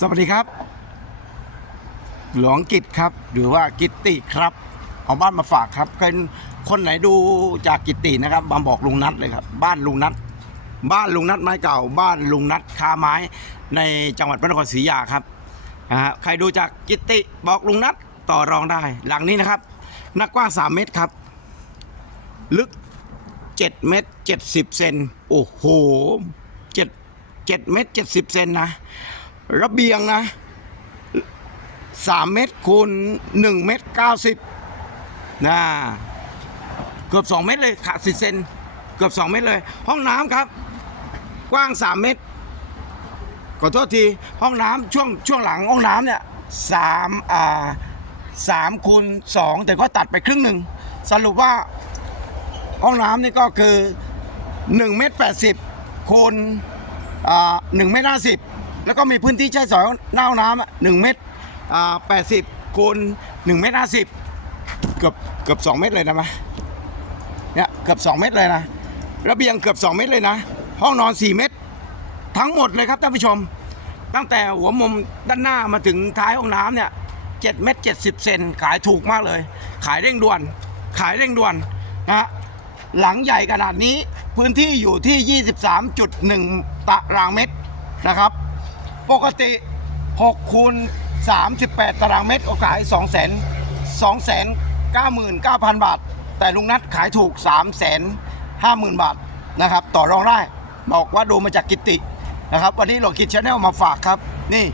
สวัสดีครับ หลวงกิจครับ หรือว่ากิตติครับ เอาบ้านมาฝากครับเป็นคนไหนดูจากกิตตินะครับมาบอกลุงนัทเลยครับ บ้านลุงนัทบ้านลุงนัทไม้เก่า บ้านลุงนัทคาไม้ในจังหวัดพระนครศรีอยุธยาครับนะฮะใครดูจากกิตติบอกลุงนัทต่อรองได้ หลังนี้นะครับหนักกว้าง3เมตรครับ ลึก 7 เมตร 70 เซนโอ้โห7 7เมตร 70 เซนนะ ระเบียงนะสามเมตรคูณหนึ่งเมตรเก้าสิบนะเกือบสองเมตรเลยขาดสิเซนเกือบสองเมตรเลย ห้องน้ำครับ กว้างสามเมตรขอโทษทีห้องน้ำช่วงช่วงหลังห้องน้ำเนี่ยสามอ่าสามคูณสองแต่ก็ตัดไปครึ่งหนึ่งสรุปว่าห้องน้ำนี่ก็คือ1เมตร80คูณอ่า1เมตร50 แล้วก็มีพื้นที่ใช้สอยหน้าห้องน้ำอะ1เมตรอ่า80คูณ1เมตร50เกือบเกือบ2เมตรเลยนะมะเนี่ยเกือบ2เมตรเลยนะระเบียงเกือบ2เมตรเลยนะ ห้องนอน4เมตร ทั้งหมดเลยครับท่านผู้ชม ตั้งแต่หัวมุมด้านหน้ามาถึงท้ายห้องน้ำเนี่ย7เมตร70เซนขายถูกมากเลย ขายเร่งด่วน ขายเร่งด่วนนะฮะหลังใหญ่ขนาดนี้พื้นที่อยู่ที่ 23.1 ตารางเมตรนะครับ ปกติ6คูณ38 ตารางเมตรขาย 2 0 0 0 0 2 99,000 บาท แต่ลุงนัดขายถูก 3 5 0 0 0 0 บาทนะครับ ต่อรองได้ บอกว่าดูมาจากกิตตินะครับ วันนี้หลวงกิจชาแนลมาฝากครับ นี่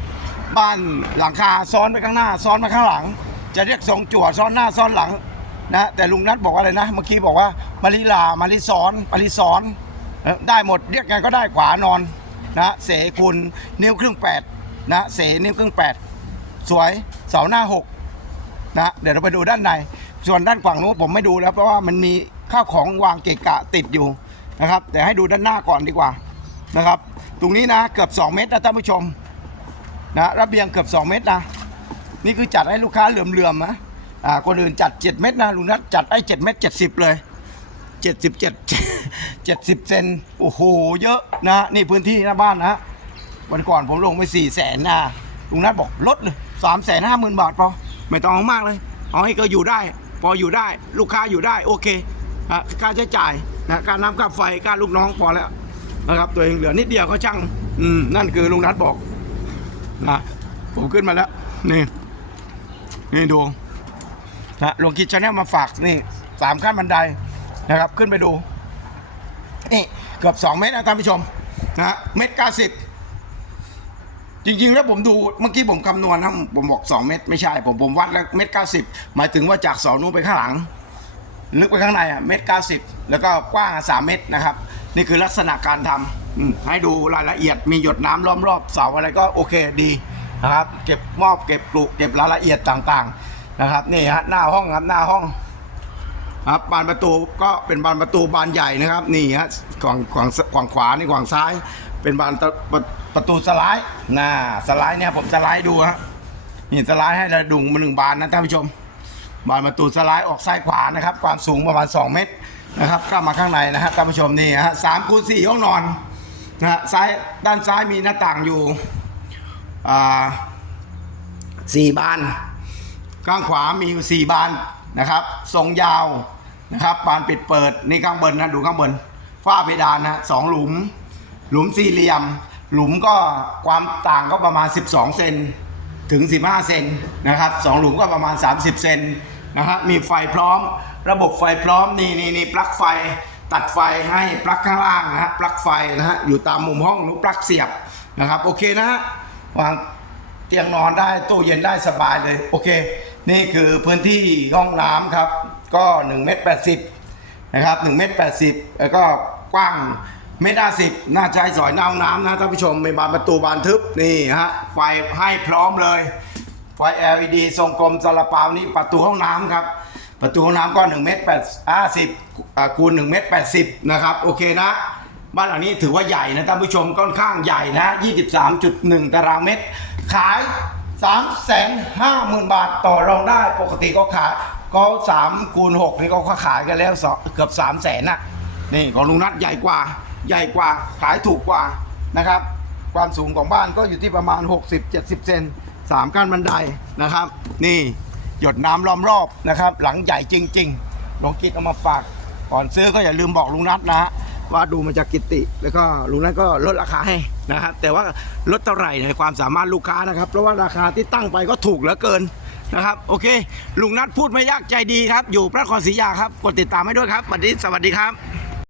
บ้านหลังคาซ้อนไปข้างหน้า ซ้อนไปข้างหลัง จะเรียกทรงจั่วซ้อนหน้าซ้อนหลังนะแต่ลุงนัดบอกว่าอะไรนะ เมื่อกี้บอกว่ามาริลามาริซ้อนมาริซ้อนได้หมดเรียกไงก็ได้ขวานอน นะเสกุลนิ้วครึ่งแปดนะเสนิ้วครึ่งแปดสวยเสาหน้าหกนะเดี๋ยวเราไปดูด้านใน ส่วนด้านฝั่งนู้นผมไม่ดูแล้วเพราะว่ามันมีข้าวของวางเกะกะติดอยู่นะครับแต่ให้ดูด้านหน้าก่อนดีกว่านะครับ ตรงนี้นะเกือบ 2 เมตรนะท่านผู้ชมนะระเบียงเกือบ 2 เมตรนะนี่คือจัดให้ลูกค้าเหลื่อมๆนะอ่าคนอื่นจัด 7 เมตรนะลุงนัทจัดให้7เมตร70 เลย 77 70 เซนโอ้โห เยอะนะ นี่พื้นที่หน้าบ้านนะวันก่อนผมลงไปสี่แสนนะลุงนัทบอกลดเลยสามแสนห้าหมื่นบาทพอไม่ต้องมากเลย เอาให้ก็อยู่ได้ พออยู่ได้ ลูกค้าอยู่ได้โอเคอะค่าใช้จ่ายนะการน้ำค่าไฟค่าลูกน้องพอแล้วนะครับ ตัวเองเหลือนิดเดียวก็ช่างอืมนั่นคือลุงนัทบอกนะผมขึ้นมาแล้ว นี่ นี่ดูนะลงกิจชาแนลมาฝากนี่สามขั้นบันไดนะครับ ขึ้นไปดู นี่เกือบ 2 เมตรนะท่านผู้ชมนะเมตรเก้าสิบจริง ๆ แล้วผมดูเมื่อกี้ผมคำนวณนะผมบอก 2 เมตรไม่ใช่ ผมผมวัดแล้วเมตรเก้าสิบหมายถึงว่าจากเสานู้นไปข้างหลัง ลึกไปข้างในอะเมตรเก้าสิบแล้วก็กว้างสามเมตรนะครับ นี่คือลักษณะการทำให้ดูรายละเอียดมีหยดน้ำล้อมรอบเสาอะไรก็โอเคดีนะครับ เก็บมอบเก็บปลูกเก็บรายละเอียดต่างๆนะครับนี่ฮะหน้าห้องครับหน้าห้อง ครับบานประตูก็เป็นบานประตูบานใหญ่นะครับ นี่ฮะขวางขวางขวางขวานี่ขวางซ้าย เป็นบานประประตูสไลด์น่าสไลด์เนี่ยผมสไลด์ดูฮะนี่สไลด์ให้ระดุงมาหนึ่งบานนะท่านผู้ชม บานประตูสไลด์ออกซ้ายขวานะครับ ความสูงประมาณ 2 เมตรนะครับเข้ามาข้างในนะฮะท่านผู้ชมนี่ฮะสามคูณสี่ห้องนอนนะฮะซ้ายด้านซ้ายมีหน้าต่างอยู่อ่าสี่บาน ข้างขวามีอยู่สี่บานนะครับ ทรงยาว นะครับบานปิดเปิดนี่ข้างบนนะดูข้างบนฝ้าเพดานนะสองหลุม หลุมสี่เหลี่ยม หลุมก็ความต่างก็ประมาณ 12 เซนถึง 15 เซนนะครับสองหลุมก็ประมาณ 30 เซนนะฮะมีไฟพร้อม ระบบไฟพร้อมนี่นี่นี่ปลั๊กไฟตัดไฟให้ปลั๊กข้างล่างนะฮะปลั๊กไฟนะฮะอยู่ตามมุมห้องหรือปลั๊กเสียบนะครับโอเคนะฮะวางเตียงนอนได้ตู้เย็นได้สบายเลยโอเค นี่คือพื้นที่ห้องน้ำครับ ก็1เมตร80นะครับ1เมตร80 แล้วก็กว้างเมตรห้าสิบน่าใช้สอยหน้าห้องน้ำนะท่านผู้ชมมีบานประตูบานทึบนี่ฮะไฟให้พร้อมเลย ไฟ LED ทรงกลมซาลาเปานี่ประตูห้องน้ำครับ ประตูห้องน้ำก็1เมตร80คูณ1เมตร80นะครับโอเคนะบ้านหลังนี้ถือว่าใหญ่นะท่านผู้ชมค่อนข้างใหญ่นะ23.1 ตารางเมตร ขาย 3 5 0 0 0 0 บาทต่อรองได้ปกติก็ขาย ก็3คูณ6นี่ก็ขายกันแล้วสองเกือบ3 0 0แสนน่ะนี่ของลุงนัทใหญ่กว่า ใหญ่กว่าขายถูกกว่านะครับ ความสูงของบ้านก็อยู่ที่ประมาณ 60-70 เซนสามขั้นบันไดนะครับ นี่หยดน้ำล้อมรอบนะครับ หลังใหญ่จริงๆหลวงกิจเอามาฝากก่อนซื้อก็อย่าลืมบอกลุงนัทนะฮะว่าดูมาจากกิติ แล้วก็ลุงนัทก็ลดราคาให้นะครับ แต่ว่าลดเท่าไหร่ในความสามารถลูกค้านะครับ เพราะว่าราคาที่ตั้งไปก็ถูกเหลือเกิน นะครับโอเค ลุงนัทพูดไม่ยากใจดีครับ อยู่พระนครศรีอยุธยาครับ กดติดตามให้ด้วยครับวันนี้สวัสดีครับ